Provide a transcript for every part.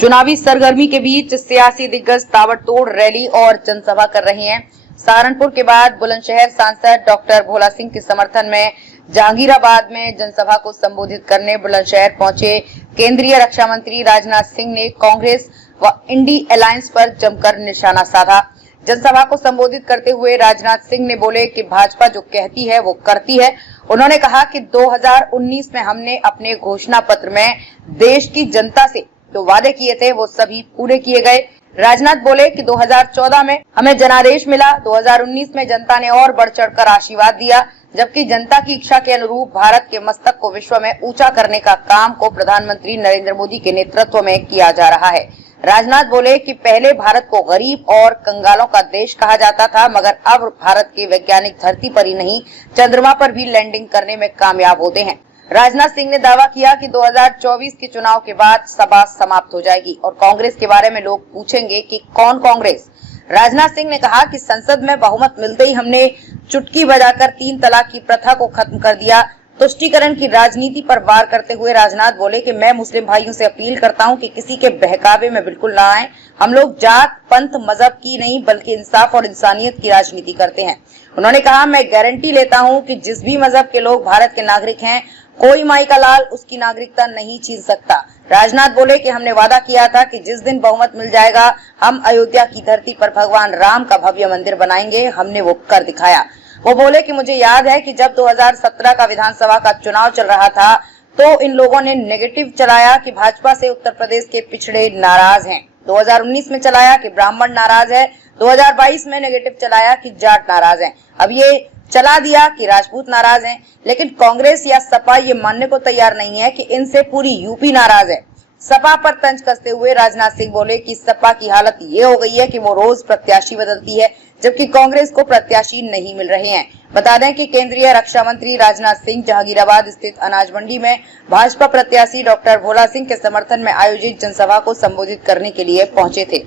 चुनावी सरगर्मी के बीच सियासी दिग्गज ताबड़तोड़ रैली और जनसभा कर रहे हैं। सहारनपुर के बाद बुलंदशहर सांसद डॉक्टर भोला सिंह के समर्थन में जहांगीराबाद में जनसभा को संबोधित करने बुलंदशहर पहुंचे केंद्रीय रक्षा मंत्री राजनाथ सिंह ने कांग्रेस व इंडी अलायंस पर जमकर निशाना साधा। जनसभा को संबोधित करते हुए राजनाथ सिंह ने बोले कि भाजपा जो कहती है वो करती है। उन्होंने कहा कि 2019 में हमने अपने घोषणा पत्र में देश की जनता से जो वादे किए थे वो सभी पूरे किए गए। राजनाथ बोले कि 2014 में हमें जनादेश मिला, 2019 में जनता ने और बढ़ चढ़कर आशीर्वाद दिया, जबकि जनता की इच्छा के अनुरूप भारत के मस्तक को विश्व में ऊंचा करने का काम को प्रधानमंत्री नरेंद्र मोदी के नेतृत्व में किया जा रहा है। राजनाथ बोले कि पहले भारत को गरीब और कंगालों का देश कहा जाता था, मगर अब भारत के वैज्ञानिक धरती पर ही नहीं चंद्रमा पर भी लैंडिंग करने में कामयाब होते हैं। राजनाथ सिंह ने दावा किया कि 2024 के चुनाव के बाद सभा समाप्त हो जाएगी और कांग्रेस के बारे में लोग पूछेंगे कि कौन कांग्रेस। राजनाथ सिंह ने कहा कि संसद में बहुमत मिलते ही हमने चुटकी बजाकर 3 तलाक की प्रथा को खत्म कर दिया। तुष्टीकरण की राजनीति पर वार करते हुए राजनाथ बोले कि मैं मुस्लिम भाइयों से अपील करता हूं कि किसी के बहकावे में बिल्कुल ना आए। हम लोग जात, पंथ, मजहब की नहीं बल्कि इंसाफ और इंसानियत की राजनीति करते हैं। उन्होंने कहा, मैं गारंटी लेता हूं कि जिस भी मजहब के लोग भारत के नागरिक हैं, कोई माई का लाल उसकी नागरिकता नहीं छीन सकता। राजनाथ बोले कि हमने वादा किया था कि जिस दिन बहुमत मिल जाएगा हम अयोध्या की धरती पर भगवान राम का भव्य मंदिर बनाएंगे। हमने वो कर दिखाया। वो बोले कि मुझे याद है कि जब 2017 का विधानसभा का चुनाव चल रहा था तो इन लोगों ने नेगेटिव चलाया कि भाजपा से उत्तर प्रदेश के पिछड़े नाराज हैं। 2019 में चलाया कि ब्राह्मण नाराज है। 2022 में नेगेटिव चलाया कि जाट नाराज हैं। अब ये चला दिया कि राजपूत नाराज हैं, लेकिन कांग्रेस या सपा ये मानने को तैयार नहीं है कि इनसे पूरी यूपी नाराज है। सपा पर तंज कसते हुए राजनाथ सिंह बोले कि सपा की हालत ये हो गई है कि वो रोज प्रत्याशी बदलती है, जबकि कांग्रेस को प्रत्याशी नहीं मिल रहे हैं। बता दें कि केंद्रीय रक्षा मंत्री राजनाथ सिंह जहांगीराबाद स्थित अनाज मंडी में भाजपा प्रत्याशी डॉक्टर भोला सिंह के समर्थन में आयोजित जनसभा को संबोधित करने के लिए पहुंचे थे।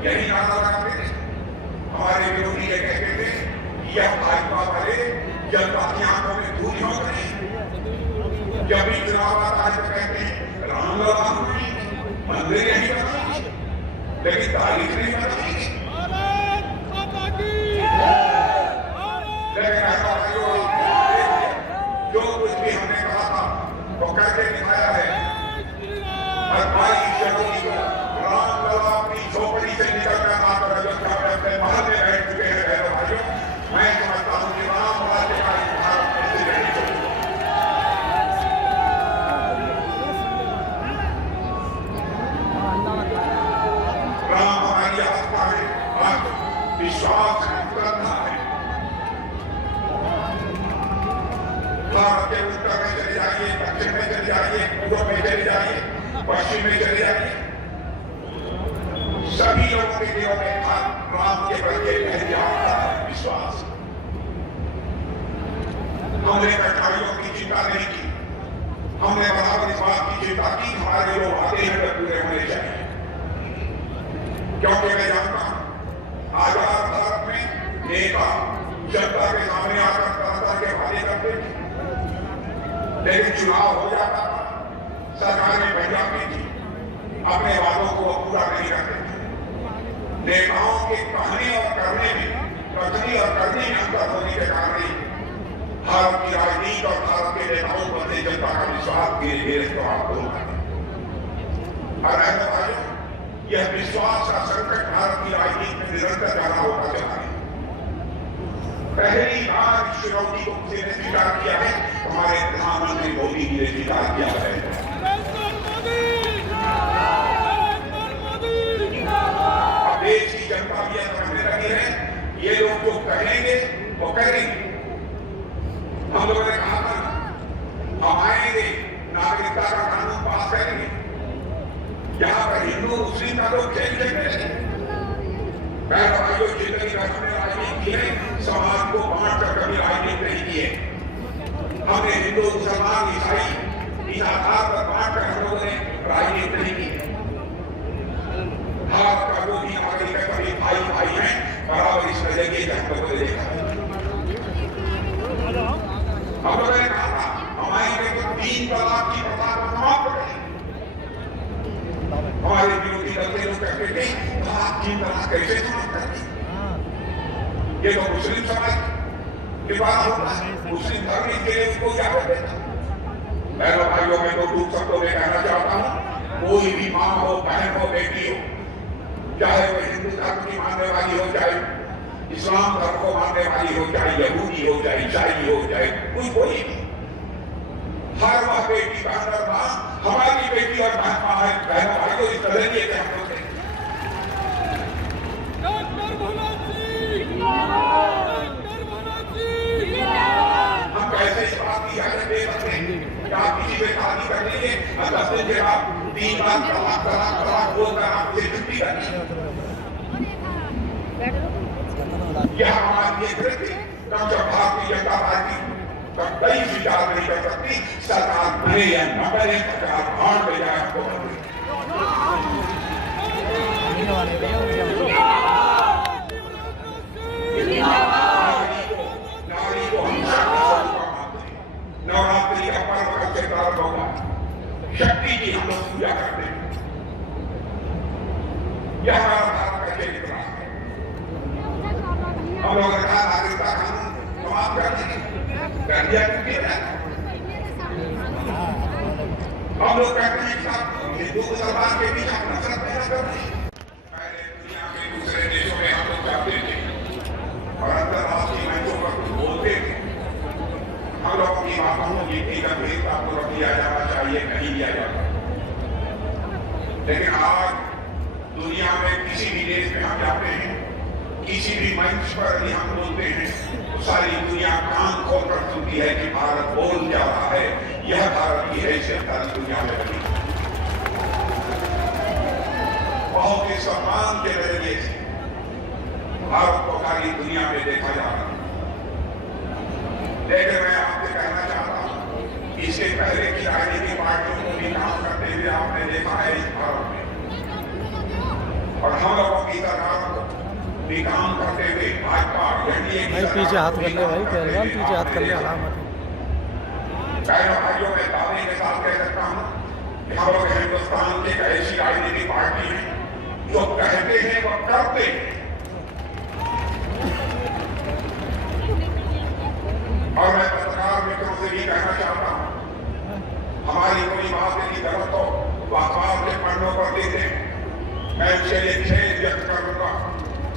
यही नारा लगाते थे हमारे विरोधी ये कहते थे कि यह भाजपा वाले जनता की आंखों में धूल झोंक रहे हैं। जब भी चुनाव आता है तो कहते हैं रामलला हुई, मंदिर नहीं बनाएंगे, लेकिन तारीख नहीं बनाएंगे। जो कुछ भी हमने कहा था वो करके दिखाया है। और भाई जरूरी को रामलला अपनी झोपड़ी से निकलकर आकर अयोध्या में अपने महल में बैठ चुके हैं। बहनों भाइयों, मैं समझता हूँ कि राम राज्य का भारत ऐसे रहनी चाहिए। राम हमारी आस्था है, विश्वास है, श्रद्धा है। भारत के उत्तर में चले जाइए, दक्षिण में चले जाइए, पूर्व में चले जाइए, पश्चिम में चले जाइए, सभी लोगों के दिलों में राम के प्रति पहले आता है विश्वास। हमने कठिनाइयों की चिंता नहीं की, हमने बराबर इस बात की चिंता की हमारे जो वादे हैं वे पूरे होने चाहिए। क्योंकि मैं जानता हूं आजाद भारत में नेता जनता के सामने आकर तरह के वादे करते थे, लेकिन चुनाव हो जाता था, सरकारें बन जाती थी, अपने वादों को पूरा नहीं करते थे। नेताओं के कहने और करने में, कथनी और करने में अंतर होने के कारण ही भारत की राजनीति और भारत के नेताओं पर जनता का विश्वास धीरे धीरे प्रभावित हो रहा है। और ऐसा भाइयों, यह विश्वास का संकट भारत की राजनीति में निरंतर ज्यादा होता चला है। पहली बार इस चुनौती को किसी ने स्वीकार किया है, हमारे प्रधानमंत्री मोदी जी ने स्वीकार किया है। देश की जनता भी समझने लगी है, ये लोग जो कहेंगे वो करेंगे। हम लोगों ने कहा था हम आएंगे, नागरिकता का कानून पास करेंगे, यहाँ पर हिंदू मुस्लिम का लोग खेल खेलेंगे। भाइयों, जितनी हमने राजनीति की है, समाज को बांट कर कभी राजनीति नहीं की है। हमने हिंदू, मुसलमान, ईसाई इस आधार पर बांट कर हम लोगों ने राजनीति की तलाश कैसे समाप्त करनी? ये तो मुस्लिम समाज के द्वारा होता है, मुस्लिम धर्म इसके लिए उसको क्या कर देता? बहनों भाइयों में तो टूट शब्दों में कहना चाहता हूँ, कोई भी माँ हो, बहन हो, बेटी हो, चाहे वो हिंदू धर्म की मानने वाली हो, चाहे इस्लाम धर्म को मानने वाली हो, चाहे यहूदी हो, चाहे ईसाई हो, चाहे कोई भी, हर वह बेटी बहन और माँ हमारी बेटी और बहन माँ है। बहनों भाइयों, इस तरह की हम लोग हम कैसे इस बात की इजाजत दे सकते हैं कि आप किसी से शादी कर लीजिए और 10 दिन के बाद 3 बार तलाक बोलकर आपसे छुट्टी करनी, यह हमारे लिए कृत्य कम जब भारतीय जनता पार्टी तब कई विचार नहीं कर सकती। सरकार करे या न करे, सरकार भाड़ में जाए हमको नारी को हम नवरात्रि का पर्व कब से प्रारंभ होगा? शक्ति की हम लोग पूजा करते हैं, यह हमारा भारत का चरित्र है। हम लोग नागरिकता कानून समाप्त कर देंगे, कर दिया क्योंकि हम लोग कहते हैं कि हिंदू मुसलमान के बीच हम नफरत पैदा कर रहे हैं। पहले दुनिया के दूसरे देशों में हम लोग जाते थे और अंतर्राष्ट्रीय मंचों पर कुछ बोलते थे, हम लोगों की बातों को नीति का भेदभावपूर्वक किया जाना चाहिए, नहीं किया जाता। लेकिन आज दुनिया में किसी भी देश में हम जाते हैं, किसी भी मंच पर भी हम बोलते हैं, तो सारी दुनिया कान खोलकर सुनती है कि भारत बोल क्या रहा है। यह भारत की हैसियत सारी दुनिया में बनी, बहुत ही सम्मान के नजरिए से भारत को सारी दुनिया में देखा जा रहा है। लेकिन मैं आपसे कहना चाहता हूं, इससे पहले की राजनीतिक पार्टियों को भी काम करते हुए आपने देखा है इस भारत में, और हम लोगों की सरकार को भी काम करते हुए भाजपा एनडीए भाई पीछे हाथ कर ले, भाई पहलवान पीछे हाथ कर ले, हराम। बहनों भाइयों, मैं दावे के साथ कह सकता हूं कि हम लोग हिंदुस्तान की एक ऐसी राजनीतिक पार्टी है जो कहते हैं वो करते हैं। और मैं पत्रकार मित्रों से भी कहना चाहता हूं, हमारी कोई बात यदि गलत हो तो अखबार के पन्नों पर देते हैं, मैं उसके लिए खेद व्यक्त करूंगा।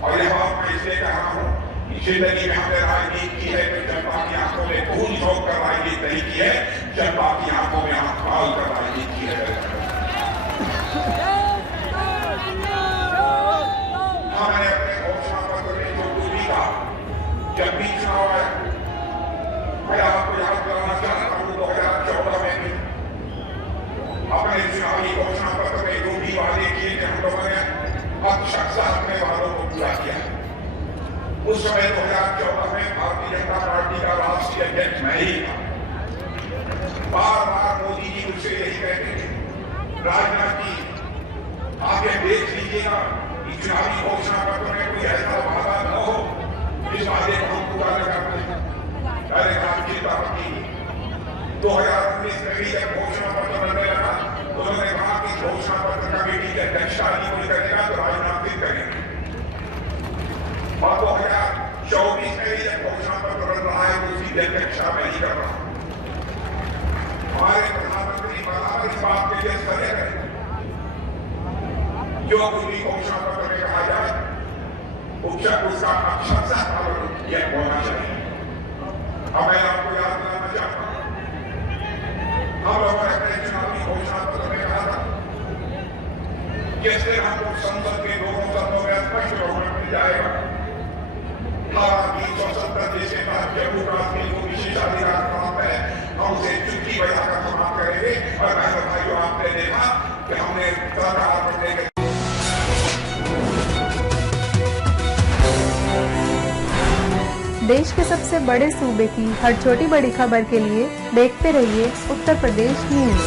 और यह बात मैं इसलिए कह रहा हूं कि जिंदगी में हमने राजनीति की है तो जनता की आंखों में खून झोंक कर राजनीति नहीं की है, जनता की आंखों में आंख डाल कर राजनीति की है। मैंने अपने घोषणा पत्र में जो कुछ भी कहा, जब भी चुनाव आया, मैं आपको याद कराना चाहता हूं 2014 में भी अपने चुनावी घोषणा पत्र में जो भी वादे किए थे हम लोगों ने अब शख्सा अपने वादों को पूरा किया। उस समय 2014 में भारतीय जनता पार्टी का राष्ट्रीय अध्यक्ष मैं ही था। बार बार मोदी जी मुझसे यही कहते थे, राजनाथ जी आप ये देख लीजिएगा कि चुनावी घोषणा पत्र में कोई ऐसा वादा न हो जिस वादे को हम पूरा न करते हैं। अरे चिंता की 2019 में भी जब घोषणा पत्र बनने लगा तो उन्होंने कहा कि घोषणा पत्र कमेटी की अध्यक्षता कोई करेगा तो राजनाथ सिंह करेंगे। और 2024 में भी जब घोषणा पत्र बन रहा है तो उसकी अध्यक्षता मैं ही कर रहा हूं। हमारे प्रधानमंत्री बराबर इस बात के लिए सजग है, जो कुछ भी घोषणा पत्र में कहा जाए उसका अक्षरशः पालन यह होना चाहिए। अब मैं आपको याद दिलाना चाहता हूं, हम लोगों ने अपने चुनावी घोषणा पत्र में कहा था जिस दिन हमको संसद के दोनों सदनों में स्पष्ट बहुमत मिल जाएगा, 370 जिसके बाद जम्मू कश्मीर को विशेषाधिकार प्राप्त है, हम उसे चुटकी बजाकर समाप्त करेंगे। और बहनों भाइयों, आपने देखा कि हमने सरकार बनने के देश के सबसे बड़े सूबे की हर छोटी बड़ी खबर के लिए देखते रहिए उत्तर प्रदेश न्यूज।